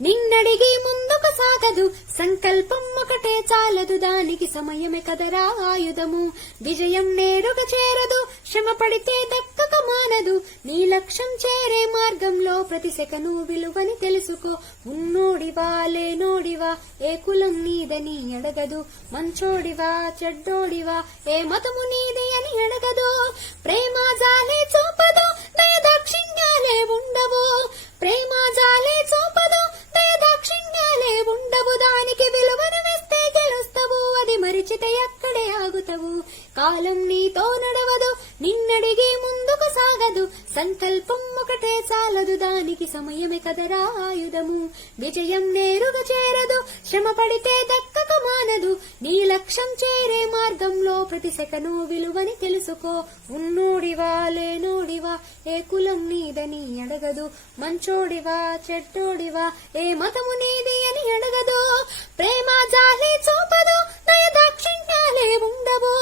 నిన్నడిగి ముందుకు సాగదు, సంకల్పం ఒకటే చాలదు, దానికి సమయమే కదరా ఆయుధము. విజయం నేరుగా చేరదు, శ్రమ పడితే దక్కక మానదు, నీ లక్ష్యం చేరే మార్గంలో ప్రతి సెకను విలువని తెలుసుకో. ఉన్నోడివా లేనోడివా ఏ కులం నీదని అడగదు, మంచోడివా చెడ్డోడివా ఏ మతము నీది అని అడగదు. ప్రేమ జాలే చూపదు, దయదాక్షిణ్యాలే ఉండవు, ప్రేమ జాలే చూపదు, దయదాక్షిణ్యాలే ఉండవు, దానికి విలువను వేస్తే గెలుస్తావు, అది మరిచితే అక్కడే ఆగుతావు. కాలం నీతో నడవదు, నిన్నడిగి ముందుకు సాగదు, సంకల్పం ఒకటే చాలదు, దానికి సమయమే కదరా ఆయుధము. విజయం నేరుగా చేరదు, శ్రమ పడితే దక్కక మానదు, నీ లక్ష్యం చేరే మార్గంలో ప్రతి సెకను విలువని తెలుసుకో. ఉన్నోడివా లేనోడివా ఏ కులం నీదని అడగదు, మంచోడివా చెడ్డోడివా ఏ మతము నీది అని అడగదు. ప్రేమ జాలే చూపదు, దయదాక్షిణ్యాలే ఉండవు,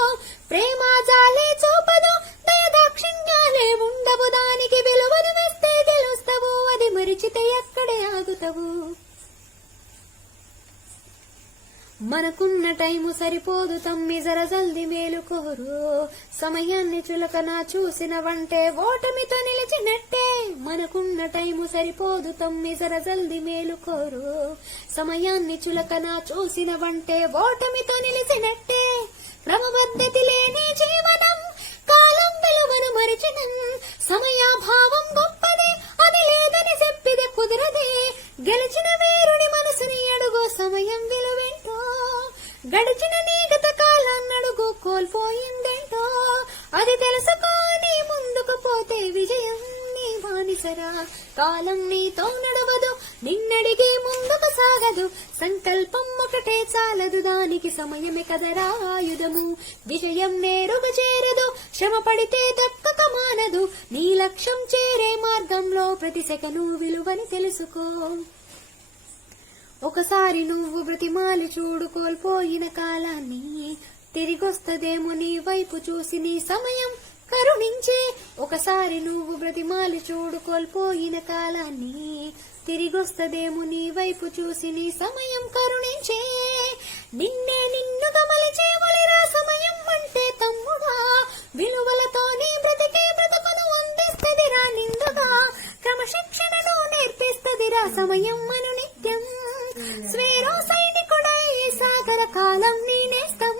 ప్రేమ జాలే చూపదు, దయదాక్షిణ్యాలే ఉండవు, దానికి విలువను వేస్తే గెలుస్తావు, అది మరిచితే అక్కడే ఆగుతావు. మనకున్న టైము సరిపోదు తమ్మి జర జల్ది మేలుకోరు, సమయాన్ని చులకన చూసిన వంటే ఓటమితో నిలిచినట్టే. మనకున్న టైము సరిపోదు తమ్మి జర జల్ది మేలుకోరు, సమయాన్ని చులకన చూసిన వంటే ఓటమితో నిలిచినట్టే. క్రమపద్ధతి లేని జీవనం కాలం విలువను మరిచినం, సమయాభావం గొప్పది అది లేదని చెప్పిదే కుదరదే. గెలిచిన వీరుడి మనసుని అడుగు సమయం విలువేంటో, గడిచిన నీ గత కాలం అడుగు కోల్పోయిందేంటో, అది తెలుసుకొని ముందుకు పోతే విజయం నీ బానిసరా. కాలం నీతో నడవదు, నిన్నడిగి ముందుకు సాగదు, సంకల్పం ఒకటే చాలదు, దానికి సమయమే కదరా ఆయుధము. విజయం నేరుగా చేరదు, శ్రమ పడితే దక్కక మానదు, నీ లక్ష్యం చేరే మార్గంలో ప్రతి సెకను విలువని తెలుసుకో. ఒకసారి నువ్వు బ్రతిమాలి చూడు కోల్పోయిన కాలాన్ని, తిరిగొస్తదేమో నీ వైపు చూసి నీ సమయం కరుణించే. ఒకసారి నువ్వు బ్రతిమాలి చూడు కోల్పోయిన కాలాన్ని, తిరిగొస్తదేమో నీ వైపు చూసి నీ సమయం కరుణించే. నిన్నే నిన్నుగా మలిచే ఒలిరా సమయం అంటే తమ్ముడా, విలువలతోనే బ్రతికే బ్రతుకును అందిస్తదిరా నిండుగా, క్రమశిక్షణను నేర్పిస్తదిరా సమయం అను నిత్యం. స్వేరో సైనికుడై సాగర కాలం నీ నేస్తం,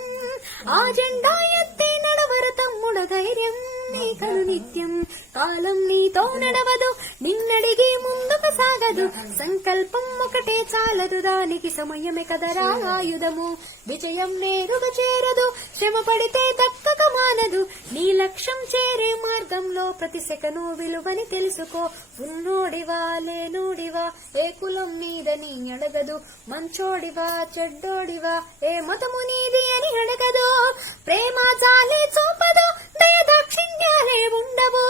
ఆ జెండా ఎత్తి నడవర తమ్ముడ ధైర్యం నీకను నిత్యం. కాలం నీతో నడవదు, నిన్నడిగి ముందుకు సాగదు, సంకల్పం ఒకటే చాలదు, దానికి సమయమే కదరా ఆయుధము. విజయం నేరుగా చేరదు, శ్రమ పడితే దక్కక మానదు, నీ లక్ష్యం చేరే మార్గంలో ప్రతి సెకను విలువని తెలుసుకో. ఉన్నోడివా లేనోడివా ఏ కులం నీదని అడగదు, మంచోడివా చెడ్డోడివా ఏ మతము నీది అని అడగదు. ప్రేమ జాలే చూపదు, దయదాక్షిణ్యాలే ఉండవు,